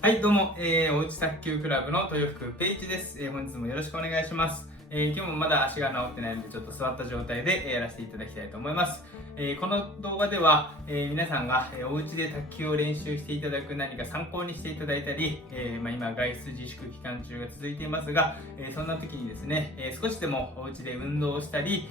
はい、どうも、おうち卓球クラブの豊福ペイチです。本日もよろしくお願いします。今日もまだ足が治ってないので、ちょっと座った状態で、やらせていただきたいと思います。この動画では、皆さんが、おうちで卓球を練習していただく何か参考にしていただいたり、今外出自粛期間中が続いていますが、そんな時にですね、少しでもおうちで運動をしたり、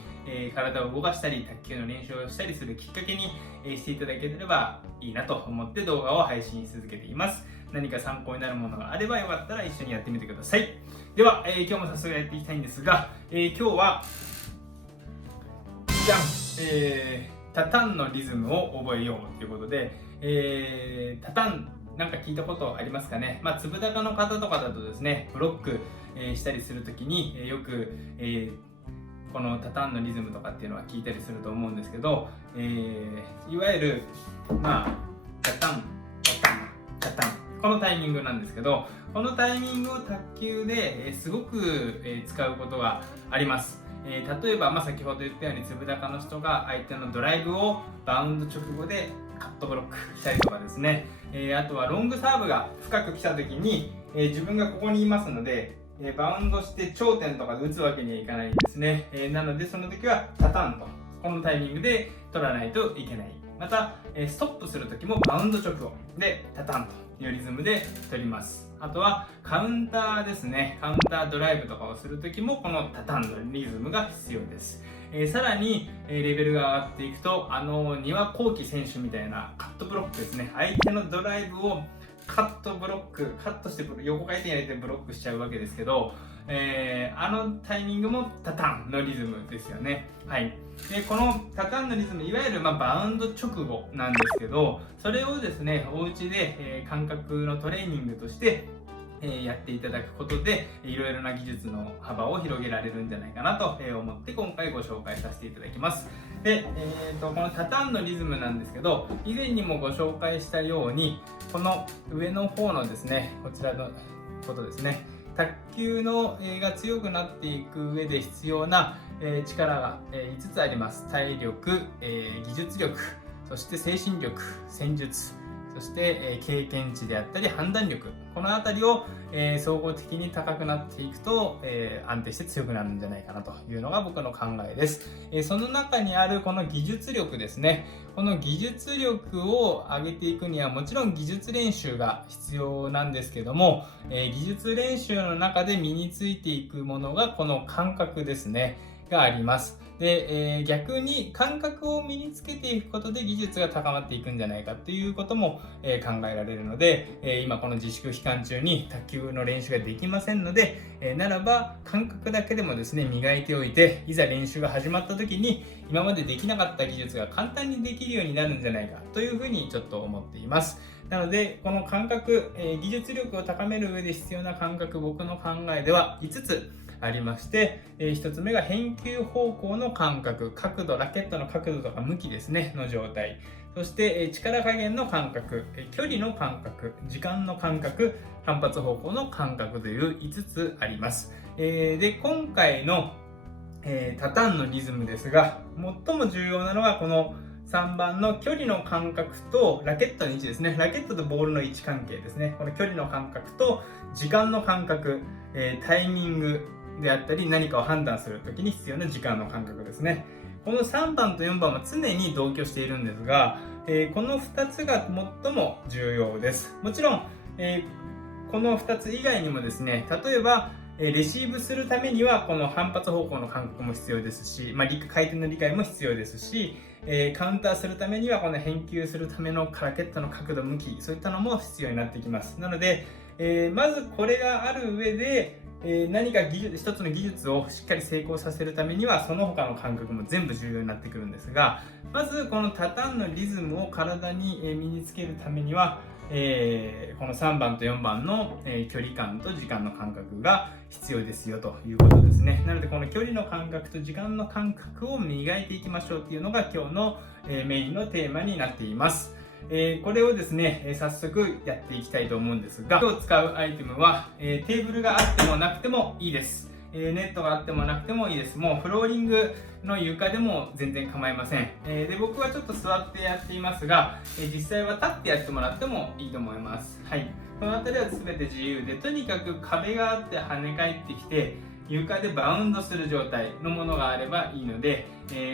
体を動かしたり卓球の練習をしたりするきっかけに、していただければいいなと思って動画を配信し続けています。何か参考になるものがあればよかったら一緒にやってみてください。では、今日も早速やっていきたいんですが、今日はじゃん、タタンのリズムを覚えようということで、タタンなんか聞いたことありますかね。粒高の方とかだとですね、ブロック、したりするときに、よく、このタタンのリズムとかっていうのは聞いたりすると思うんですけど、いわゆるタタンタタンタタン、このタイミングなんですけど、このタイミングを卓球ですごく使うことがあります。例えば、先ほど言ったように粒高の人が相手のドライブをバウンド直後でカットブロックしたりとかですね、あとはロングサーブが深く来た時に、自分がここにいますので、バウンドして頂点とかで打つわけにはいかないんですね。なのでその時はタタンとこのタイミングで取らないといけない。またストップする時もバウンド直後でタタンというリズムで取ります。あとはカウンターですね。カウンタードライブとかをする時もこのタタンのリズムが必要です。さらにレベルが上がっていくと丹羽幸輝選手みたいなカットブロックですね。相手のドライブをカットして横回転入れてブロックしちゃうわけですけど、あのタイミングもタタンのリズムですよね。はい。でこのタタンのリズム、いわゆるバウンド直後なんですけど、それをですねお家で、感覚のトレーニングとしてやっていただくことでいろいろな技術の幅を広げられるんじゃないかなと思って今回ご紹介させていただきます。で、このタタンのリズムなんですけど、以前にもご紹介したようにこの上の方のですね、こちらのことですね、卓球のが強くなっていく上で必要な力が5つあります。体力、技術力、そして精神力、戦術、そして経験値であったり判断力、このあたりを総合的に高くなっていくと安定して強くなるんじゃないかなというのが僕の考えです。その中にあるこの技術力ですね、この技術力を上げていくにはもちろん技術練習が必要なんですけども、技術練習の中で身についていくものがこの感覚ですねがあります。で、逆に感覚を身につけていくことで技術が高まっていくんじゃないかということも、考えられるので、今この自粛期間中に卓球の練習ができませんので、ならば感覚だけでもですね磨いておいて、いざ練習が始まった時に今までできなかった技術が簡単にできるようになるんじゃないかというふうにちょっと思っています。なのでこの感覚、技術力を高める上で必要な感覚、僕の考えでは5つありまして、1つ目が返球方向の感覚、角度、ラケットの角度とか向きですねの状態、そして力加減の感覚、距離の感覚、時間の感覚、反発方向の感覚という5つあります。で今回の、タタンのリズムですが、最も重要なのがこの3番の距離の感覚とラケットの位置ですね。ラケットとボールの位置関係ですね。この距離の感覚と時間の感覚、タイミングであったり何かを判断するときに必要な時間の感覚ですね。この3番と4番は常に同居しているんですが、この2つが最も重要です。もちろん、この2つ以外にもですね、例えばレシーブするためにはこの反発方向の感覚も必要ですし、回転の理解も必要ですし、カウンターするためにはこの返球するためのラケットの角度、向き、そういったのも必要になってきます。なので、まずこれがある上で何か一つの技術をしっかり成功させるためにはその他の感覚も全部重要になってくるんですが、まずこのタタンのリズムを体に身につけるためにはこの3番と4番の距離感と時間の感覚が必要ですよということですね。なのでこの距離の感覚と時間の感覚を磨いていきましょうというのが今日のメインのテーマになっています。これをですね早速やっていきたいと思うんですが、今日使うアイテムはテーブルがあってもなくてもいいです。ネットがあってもなくてもいいです。もうフローリングの床でも全然構いません。で僕はちょっと座ってやっていますが、実際は立ってやってもらってもいいと思います。はい、この辺りは全て自由で、とにかく壁があって跳ね返ってきて床でバウンドする状態のものがあればいいので、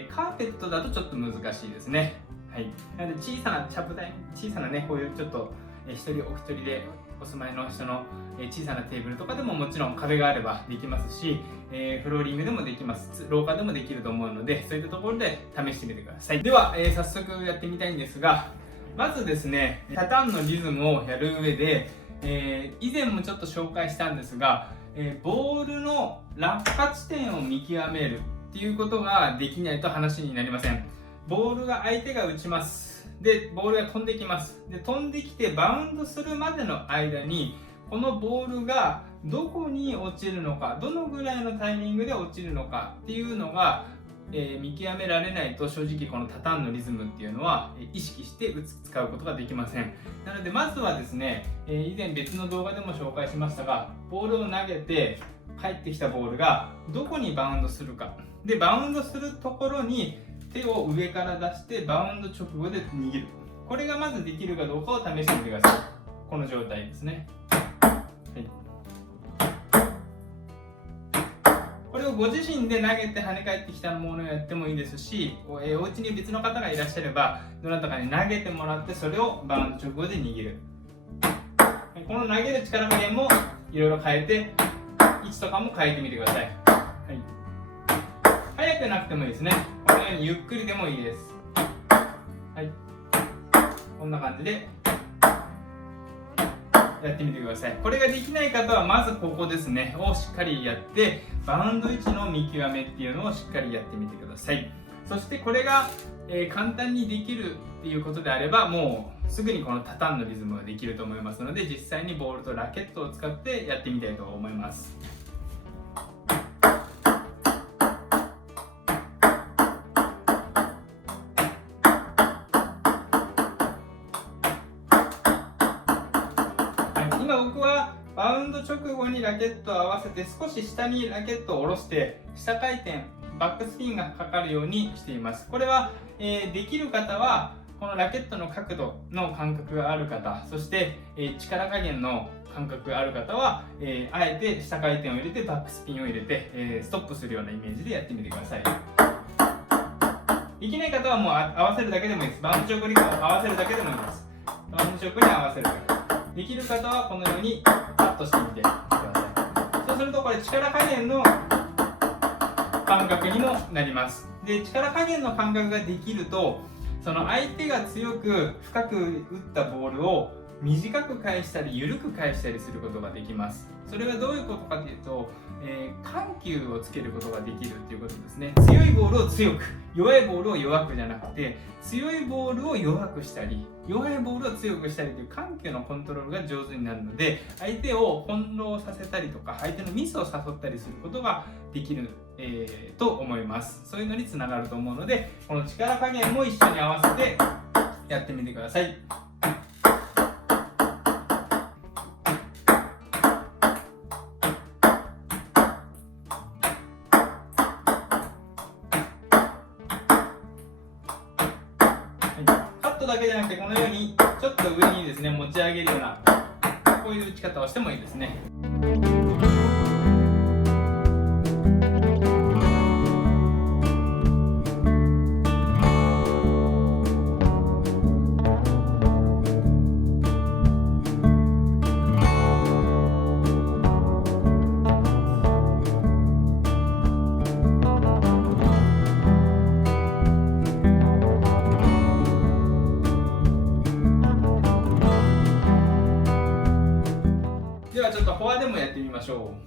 カーペットだとちょっと難しいですね。はい、なので小さなチャプ台、小さなね、こういうちょっと一人お一人でお住まいの人の小さなテーブルとかでももちろん壁があればできますし、フローリングでもできます。廊下でもできると思うので、そういったところで試してみてください。では、早速やってみたいんですが、まずですね、タタンのリズムをやる上で、以前もちょっと紹介したんですが、ボールの落下地点を見極めるっていうことができないと話になりません。ボールが相手が打ちます。で、ボールが飛んできます。で、飛んできてバウンドするまでの間に、このボールがどこに落ちるのか、どのぐらいのタイミングで落ちるのかっていうのが、見極められないと、正直このタタンのリズムっていうのは意識して使うことができません。なのでまずはですね、以前別の動画でも紹介しましたが、ボールを投げて返ってきたボールがどこにバウンドするかで、バウンドするところに手を上から出してバウンド直後で握る。これがまずできるかどうかを試してみてください。この状態ですね。はい、これをご自身で投げて跳ね返ってきたものをやってもいいですし、お家に別の方がいらっしゃればどなたかに投げてもらってそれをバウンド直後で握る。この投げる力加減もいろいろ変えて、位置とかも変えてみてください。はい、速くなくてもいいですね。このようにゆっくりでもいいです。はい、こんな感じでやってみてください。これができない方はまずここですねをしっかりやって、バウンド位置の見極めっていうのをしっかりやってみてください。そしてこれが、簡単にできるっていうことであれば、もうすぐにこのタタンのリズムができると思いますので、実際にボールとラケットを使ってやってみたいと思います。今僕はバウンド直後にラケットを合わせて、少し下にラケットを下ろして下回転、バックスピンがかかるようにしています。これは、できる方はこのラケットの角度の感覚がある方、そして、力加減の感覚がある方は、あえて下回転を入れてバックスピンを入れて、ストップするようなイメージでやってみてください。できない方はもう合わせるだけでもいいです。バウンド直後に合わせるだけでもいいです。バウンド直後に合わせるだけ。できる方はこのようにカットしてみてください。そうするとこれ力加減の感覚にもなります。で、力加減の感覚ができると、その相手が強く深く打ったボールを短く返したり緩く返したりすることができます。それはどういうことかというと、緩急をつけることができるということですね。強いボールを強く、弱いボールを弱くじゃなくて、強いボールを弱くしたり弱いボールを強くしたりという緩急のコントロールが上手になるので、相手を翻弄させたりとか相手のミスを誘ったりすることができる、と思います。そういうのにつながると思うので、この力加減も一緒に合わせてやってみてください。カットだけじゃなくて、このようにちょっと上にですね持ち上げるような、こういう打ち方をしてもいいですね。ではちょっとフォアでもやってみましょう。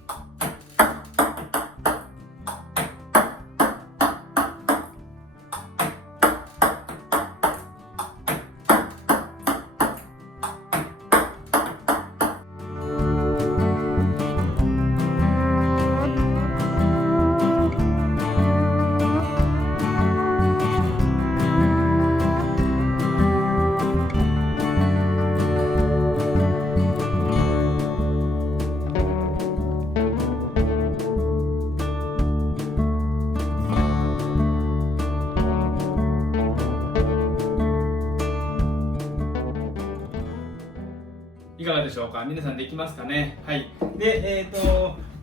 いかがでしょうか。皆さんできますかね。はい。で、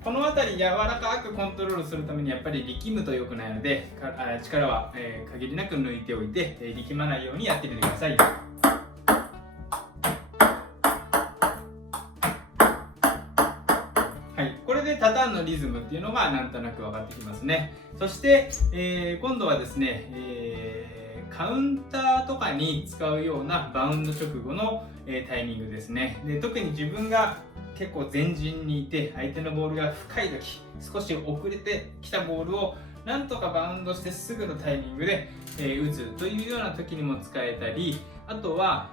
この辺り柔らかくコントロールするためにやっぱり力むと良くないので、力は、限りなく抜いておいて、力まないようにやってみてください。はい、これでタタンのリズムっていうのがなんとなく分かってきますね。そして、今度はですね、カウンターとかに使うようなバウンド直後の、タイミングですね。で、特に自分が結構前陣にいて相手のボールが深い時、少し遅れてきたボールをなんとかバウンドしてすぐのタイミングで、打つというような時にも使えたり、あとは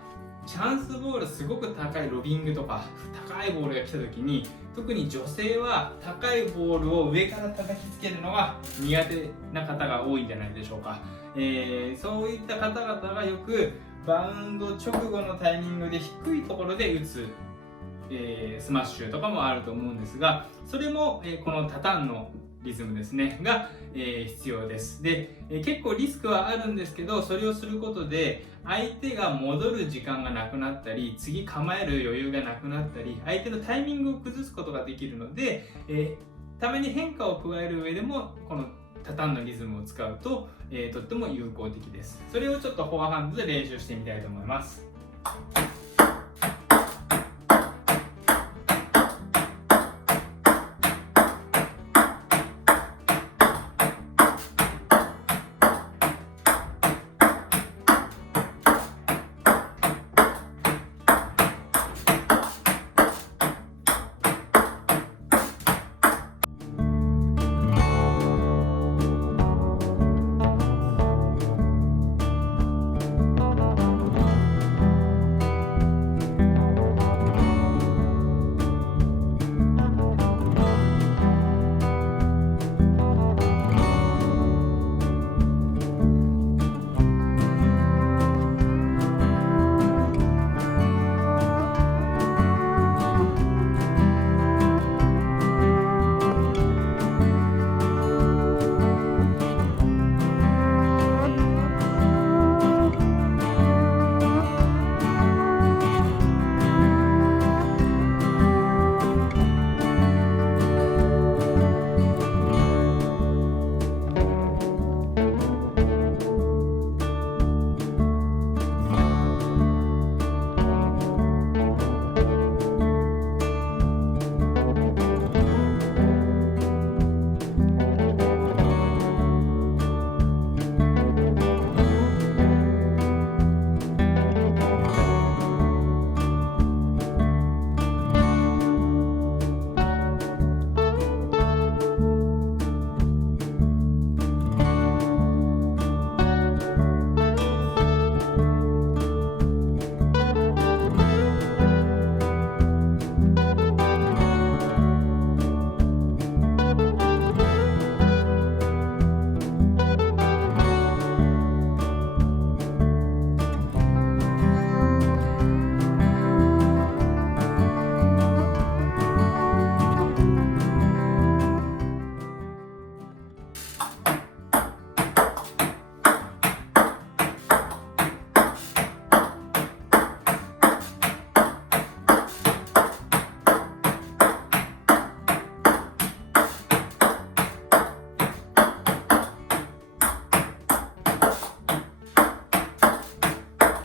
チャンスボール、すごく高いロビングとか高いボールが来た時に、特に女性は高いボールを上から叩きつけるのが苦手な方が多いんじゃないでしょうか。そういった方々がよくバウンド直後のタイミングで低いところで打つ、スマッシュとかもあると思うんですが、それも、このタタンのリズムですねが、必要です。で、結構リスクはあるんですけど、それをすることで相手が戻る時間がなくなったり、次構える余裕がなくなったり、相手のタイミングを崩すことができるので、ために変化を加える上でもこのタタンのリズムを使うと、とっても有効的です。それをちょっとフォアハンドで練習してみたいと思います。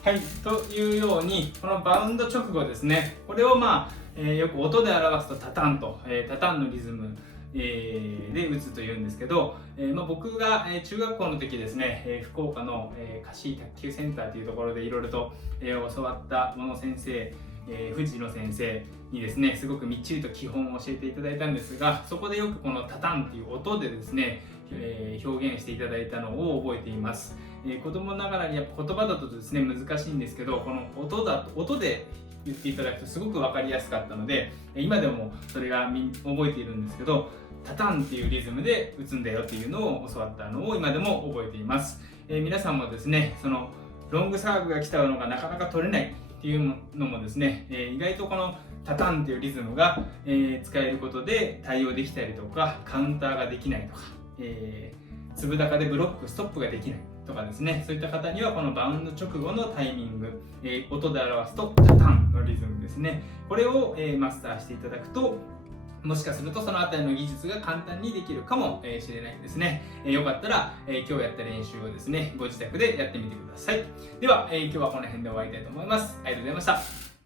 はい、というようにこのバウンド直後ですね、これをよく音で表すとタタンと、タタンのリズム、で打つというんですけど、僕が、中学校の時ですね、福岡の、貸井卓球センターというところでいろいろと、教わった小野先生、藤野先生にですね、すごくみっちりと基本を教えていただいたんですが、そこでよくこのタタンっていう音でですね、表現していただいたのを覚えています。子供ながらにやっぱ言葉だとですね難しいんですけど、この音で言っていただくとすごく分かりやすかったので、今でもそれが覚えているんですけど、タタンっていうリズムで打つんだよっていうのを教わったのを今でも覚えています。皆さんもですね、そのロングサーブが来たのがなかなか取れないっていうのもですね、意外とこのタタンっていうリズムが、使えることで対応できたりとか、カウンターができないとか、粒高でブロックストップができない、とかですね、そういった方にはこのバウンド直後のタイミング、音で表すとタタンのリズムですね、これを、マスターしていただくと、もしかするとそのあたりの技術が簡単にできるかもしれないですね。よかったら、今日やった練習をですね、ご自宅でやってみてください。では、今日はこの辺で終わりたいと思います。ありがとうございました。